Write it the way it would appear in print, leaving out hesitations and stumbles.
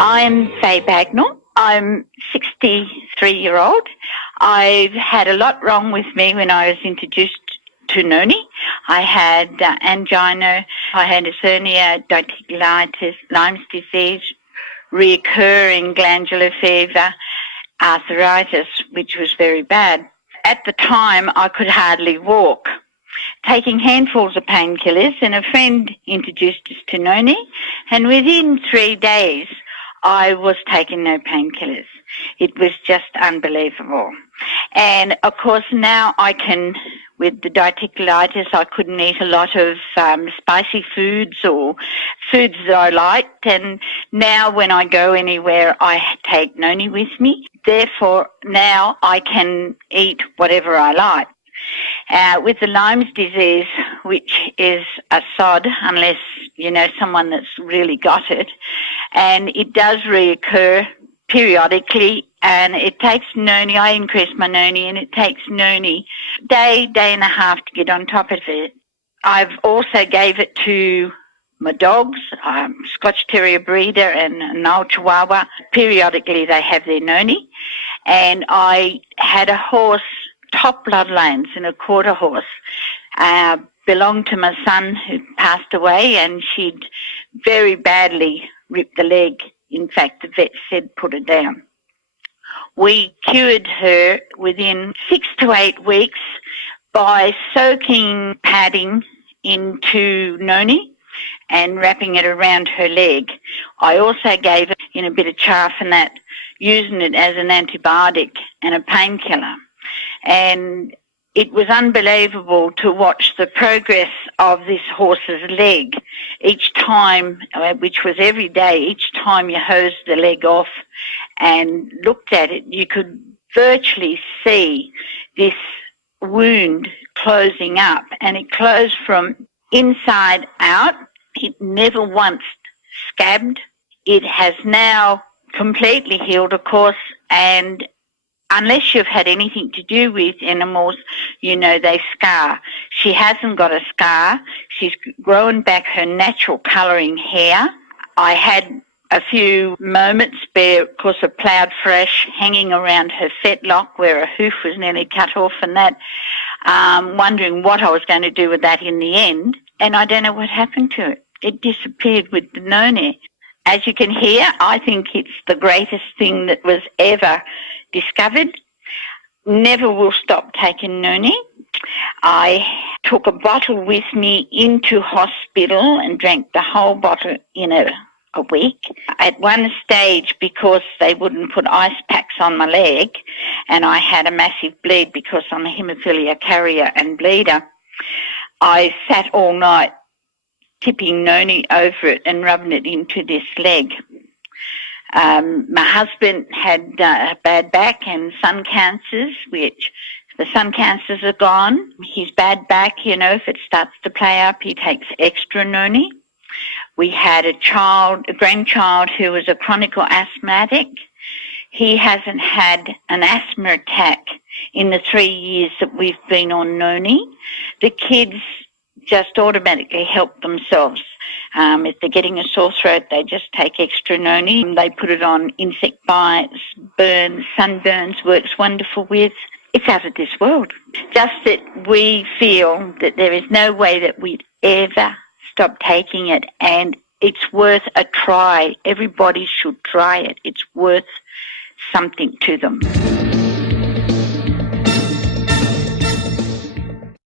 I'm Faye Bagnall. I'm 63-year-old. I've had a lot wrong with me when I was introduced to Noni. I had angina, I had hernia, diverticulitis, Lyme's disease, reoccurring glandular fever, arthritis, which was very bad. At the time, I could hardly walk. Taking handfuls of painkillers, and a friend introduced us to Noni, and within 3 days, I was taking no painkillers. It was just unbelievable. And, of course, now I can, with the diverticulitis, I couldn't eat a lot of spicy foods or foods that I liked. And now when I go anywhere, I take Noni with me. Therefore, now I can eat whatever I like. With the Lyme's disease, which is a sod unless you know someone that's really got it, and it does reoccur periodically, and it takes Noni. I increase my Noni, and it takes Noni day and a half to get on top of it. I've also gave it to my dogs, Scotch Terrier breeder and an old Chihuahua. Periodically they have their Noni. And I had a horse, top bloodlines, and a quarter horse, belonged to my son who passed away, and she'd very badly ripped the leg. In fact, the vet said put her down. We cured her within 6 to 8 weeks by soaking padding into Noni and wrapping it around her leg. I also gave it in a bit of chaff and that, using it as an antibiotic and a painkiller. And it was unbelievable to watch the progress of this horse's leg each time, which was every day. Each time you hosed the leg off and looked at it, you could virtually see this wound closing up, and it closed from inside out. It never once scabbed. It has now completely healed, of course, and unless you've had anything to do with animals, you know they scar. She hasn't got a scar. She's grown back her natural colouring hair. I had a few moments where, of course, a ploughed fresh hanging around her fetlock where a hoof was nearly cut off and that, wondering what I was going to do with that in the end. And I don't know what happened to it. It disappeared with the Noni. As you can hear, I think it's the greatest thing that was ever discovered. Never will stop taking Noni. I took a bottle with me into hospital and drank the whole bottle in a week. At one stage, because they wouldn't put ice packs on my leg, and I had a massive bleed because I'm a haemophilia carrier and bleeder, I sat all night tipping Noni over it and rubbing it into this leg. My husband had a bad back and sun cancers, which the sun cancers are gone. His bad back, if it starts to play up, he takes extra Noni. We had a grandchild who was a chronic asthmatic. He hasn't had an asthma attack in the 3 years that we've been on Noni. The kids just automatically help themselves. If they're getting a sore throat, they just take extra Noni. They put it on insect bites, burns, sunburns, works wonderful with. It's out of this world. Just that we feel that there is no way that we'd ever stop taking it, and it's worth a try. Everybody should try it. It's worth something to them.